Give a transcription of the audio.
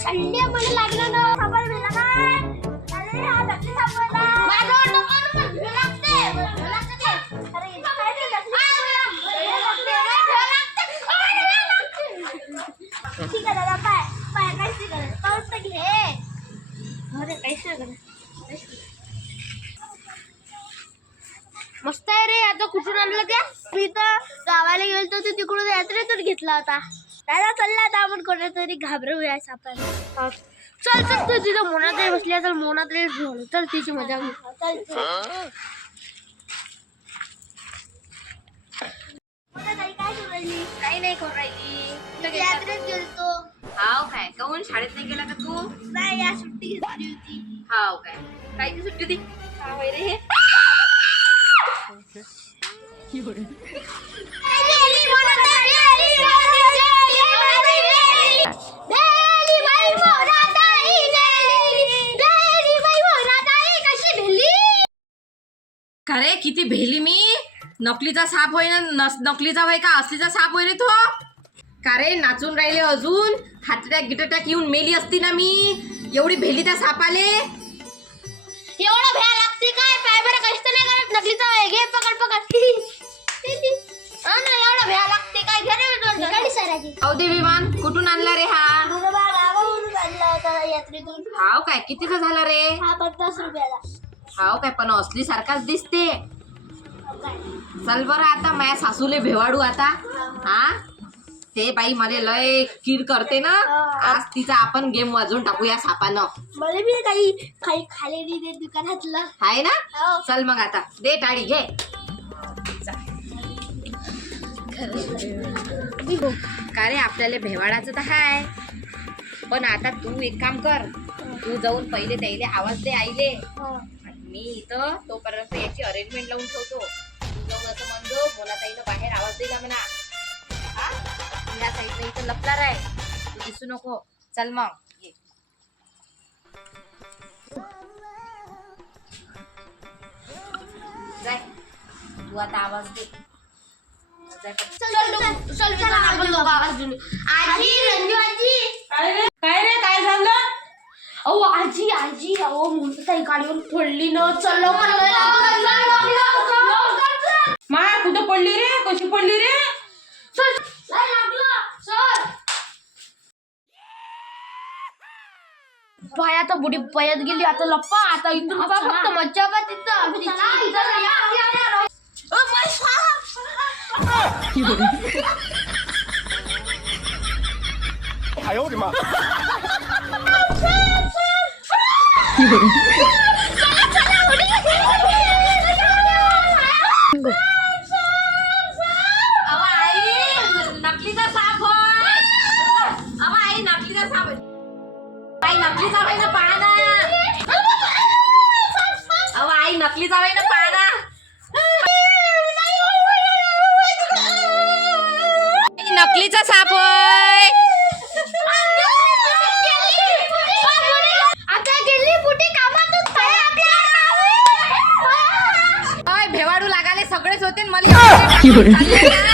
Sunday मला लागलं ना सापड भेला काय. अरे हा नकली सापडला माझं डोकं पण भेल लागते ते. अरे काय ते नकली ठीक आहे दादा पाय काहीच नाही करत पाऊस तर घे. अरे काहीच नाही करत. मस्त आहे रे. आता कुठून आणलं त्या. मी तर गावाला गेलो तर तिकडून यात्रेतून घेतला होता. दादा चलला आता आपण कोणातरी घाबरूया सापाला. चल चल तू तिथं मोनात बसली तर मोनात घेऊन चल तिची मजा घेऊ. चल काय करू राहिली. काही नाही करू राहिली. यात्रेत गेलतो. हाव काय काऊन शाळेत नाही गेला का तू. नाही या सुट्टी घेतली होती. हाव काय कायची सुट्टी होती. हा होय रे. अरे किती भेली मी. नकलीचा साप होय ना नकलीचा होय का असलीचा साप होय रे तो. का रे नाचून राहिले अजून. हातट्याक गिटट्याक येऊन मेली असती ना मी. एवढी भेली त्या सापाले. एवढं भ्या लागते काय. पाय बरं कष्ट नाही करत. नकलीचा होय घे पकड पकड. एवढं भ्या लागते काय. घे सराची. अहो दे विमान कुठून आणला रे हा. गावावरून आणला होता यात्रेतून. हाव काय कितीचा झाला रे. हा 50 रुपयाला. हाव काय पण असली सारखाच दिसते. चल बरं आता माझ्या सासूले भेवाडू आता. हा ते बाई मला लय कीर करते ना. आज तिचा आपण गेम वाजवून टाकूया सापानं. मला बी काही खाली दे दुकानातलं आहे ना. चल मग आता दे टाळी घे. का रे आपल्याला भेवाडाचं तर हाय. पण आता तू एक काम कर. तू जाऊन पहिले त्याले आवाज दे आईले. मी इथं तोपर्यंत याची अरेंजमेंट लावून ठेवतो. तू जाऊन असं म्हणतो बोला ताईनं बाहेर आवाज दिला म्हणा. हा ह्या साईडला इथं लपणार आहे. तू दिसू नको. चल मग ये. जाय तू आता आवाज दे. चल आपण दोघं आवाज देऊ. आजी रंजू आजी. काय रे काय झालं. अहो आजी अहो मोठीताई गाडीवर पडली ना. चल मा कुठं पडली रे. कशी पडली रे. बाय आता बुडी पयात गेली. आता लप्पा आता इथून फक्त मज्जा का तिथं. नकलीचा साप होय. आई नकलीचा साप आहे. आई नकलीचा होय ना पहा ना. आई नकलीचा होय ना पहा ना. नकलीचा साप होय. आता गेली बुटी कामातून भेवाडू लागाले सगळेच होते मला.